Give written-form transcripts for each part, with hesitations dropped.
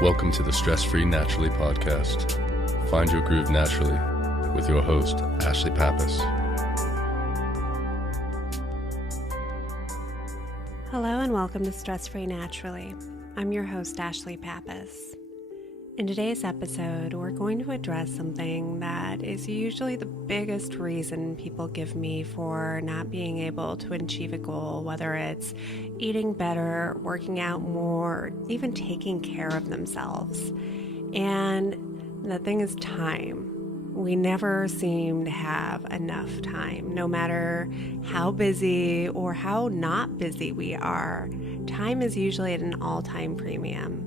Welcome to the Stress-Free Naturally podcast. Find your groove naturally with your host, Ashlie Pappas. Hello and welcome to Stress-Free Naturally. I'm your host, Ashlie Pappas. In today's episode, we're going to address something that is usually the biggest reason people give me for not being able to achieve a goal, whether it's eating better, working out more, even taking care of themselves. And the thing is time. We never seem to have enough time, no matter how busy or how not busy we are. Time is usually at an all-time premium.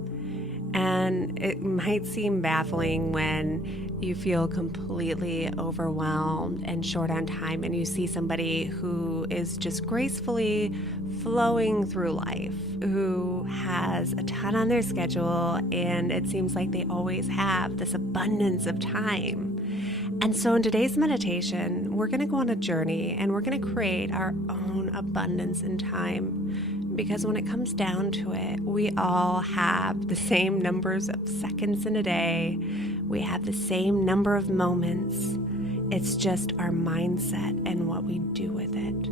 And it might seem baffling when you feel completely overwhelmed and short on time and you see somebody who is just gracefully flowing through life, who has a ton on their schedule, and it seems like they always have this abundance of time. And so in today's meditation, we're going to go on a journey and we're going to create our own abundance in time. Because when it comes down to it, we all have the same numbers of seconds in a day. We have the same number of moments. It's just our mindset and what we do with it.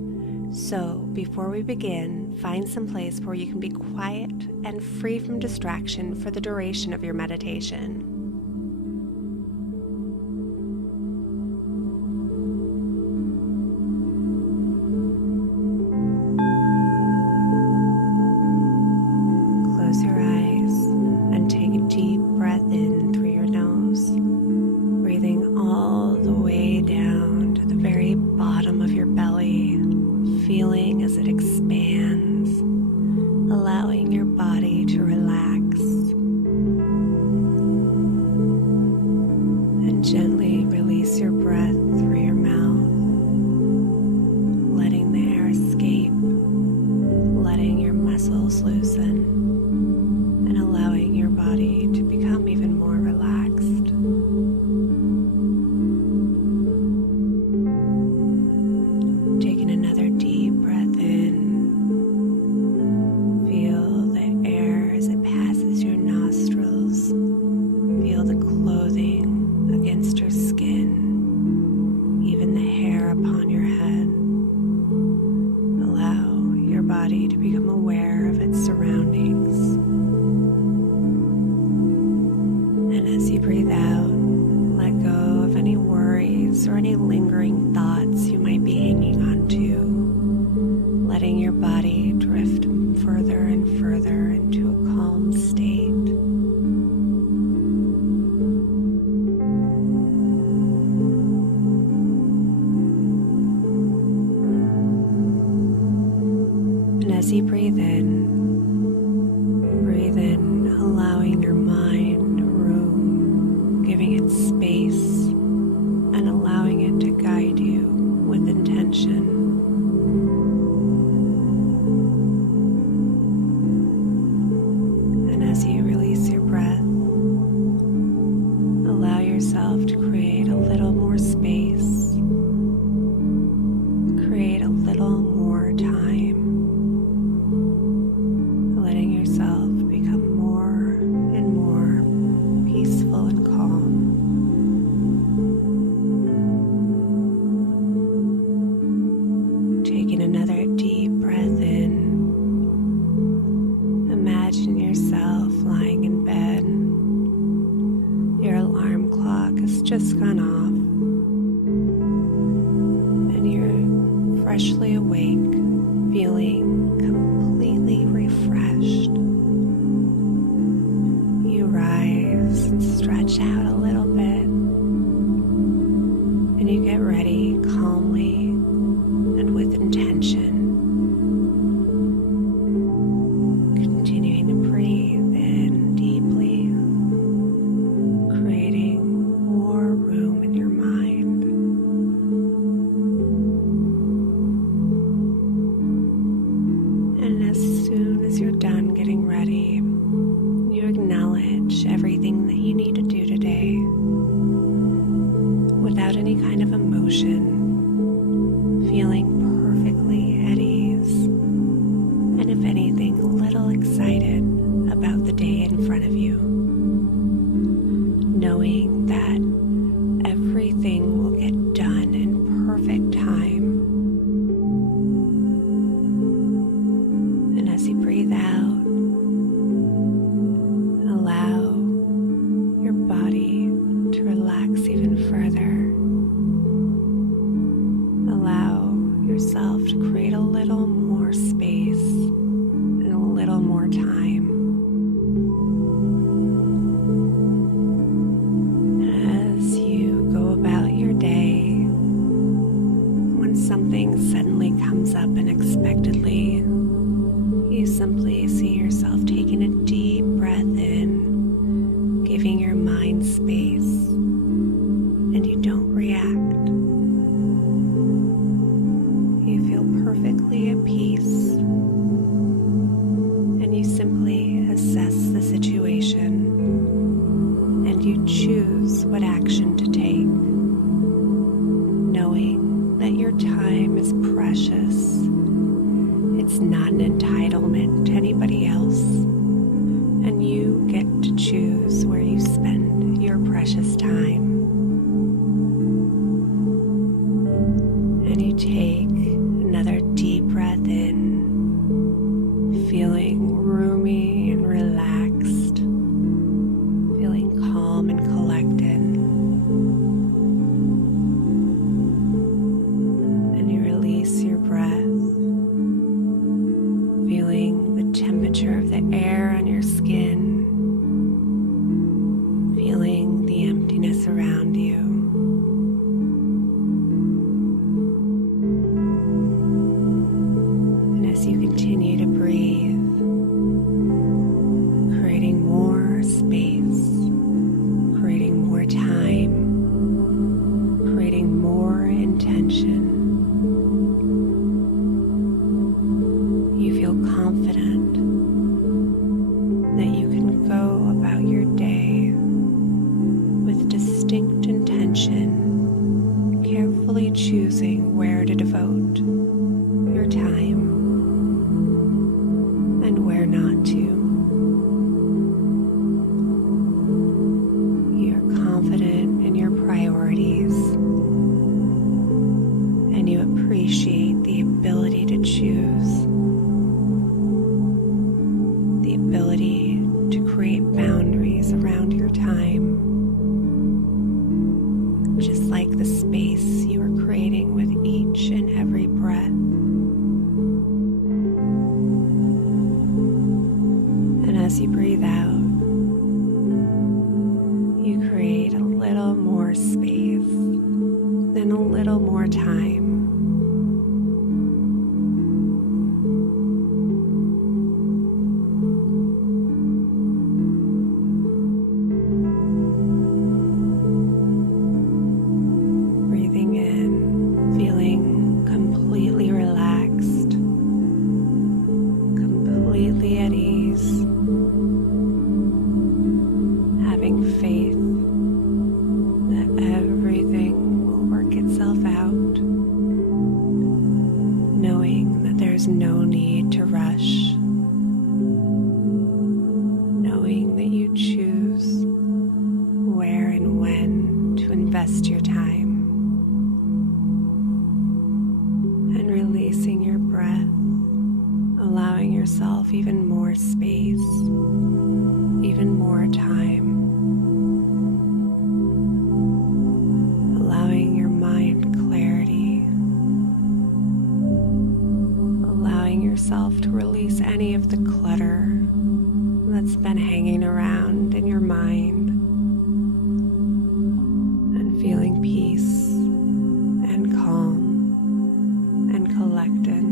So before we begin, find some place where you can be quiet and free from distraction for the duration of your meditation. Feeling as it expands, allowing your body to relax, and gently release your breath through your mouth, letting the air escape, letting your muscles loosen, and allowing your body to become even more relaxed. Taking another deep breath in, feel the air as it passes your nostrils, feel the clothing against your skin, even the hair upon your head. Allow your body to become aware of its surroundings. And as you breathe out, let go of any worries or any lingering thoughts you might be hanging on to, letting your body drift further and further into a calm state. And as you breathe in, allowing your mind room, giving it space, and allowing it to guide you with intention. And as you release your breath, allow yourself to create a little more space, create a little more time, letting yourself become more and more peaceful and calm. Taking another deep breath in, imagine yourself lying in bed. Your alarm clock has just gone off, and you're freshly awake, feeling completely refreshed. You rise and stretch out a little bit, and you get ready calmly and with intention, continuing to breathe in deeply, creating more room in your mind. And as soon as you're done getting ready, you acknowledge everything that you need to do today without any kind of emotion, feeling perfectly at ease, and if anything, a little excited about the day in front of you. to create a little more space and a little more time. As you go about your day, when something suddenly comes up unexpectedly, you simply see yourself taking a deep breath in, giving your mind space, and you don't react. You feel perfectly at peace, and you simply assess the situation, and you choose what action to take, knowing that your time is precious. It's not an entitlement to anybody else, and you get to choose where you spend your precious time. And you take another deep breath in, feeling roomy and relaxed, feeling calm and collected. And you release your breath, feeling the temperature of the air on your skin, feeling the emptiness around you. And as you continue to breathe, creating more space, creating more time, creating more intention, you feel confident that you can go about your day with distinct intention, carefully choosing where to devote your time and where not to. You're confident in your priorities, and you appreciate the ability to choose, the ability to create boundaries around your time, just like the space you are creating with each and every breath. And as you breathe out, you create a little more space and a little more time. Breathing in, feeling completely relaxed, completely at ease, having faith that everything will work itself out, knowing that there's no need to rush, knowing that you choose where and when to invest your time, and releasing your breath, allowing yourself even more space, even more time, allowing your mind clarity, allowing yourself to release any of the clutter that's been hanging around in your mind, and feeling peace and calm and collected.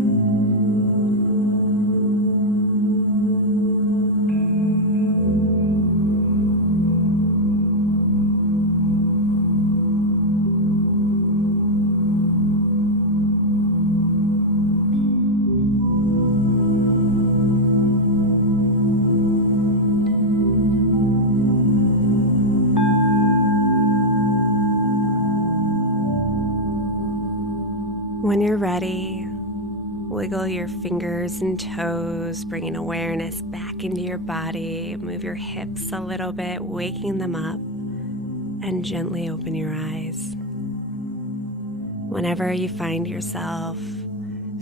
When you're ready, wiggle your fingers and toes, bringing awareness back into your body. Move your hips a little bit, waking them up, and gently open your eyes. Whenever you find yourself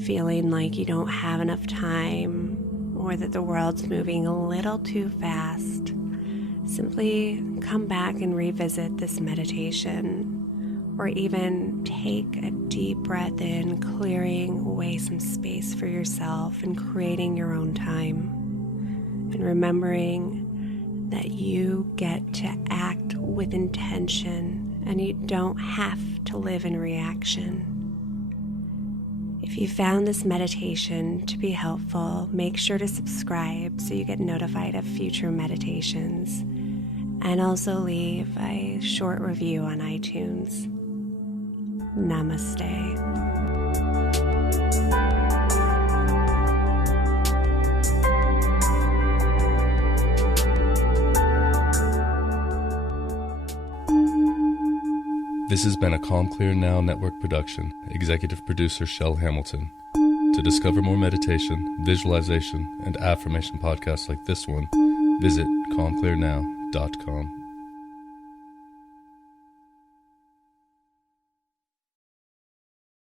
feeling like you don't have enough time or that the world's moving a little too fast, simply come back and revisit this meditation or even take a deep breath in, clearing away some space for yourself and creating your own time. And remembering that you get to act with intention and you don't have to live in reaction. If you found this meditation to be helpful, make sure to subscribe so you get notified of future meditations, and also leave a short review on iTunes. Namaste. This has been a Calm Clear Now Network production. Executive producer Shell Hamilton. To discover more meditation, visualization, and affirmation podcasts like this one, visit calmclearnow.com.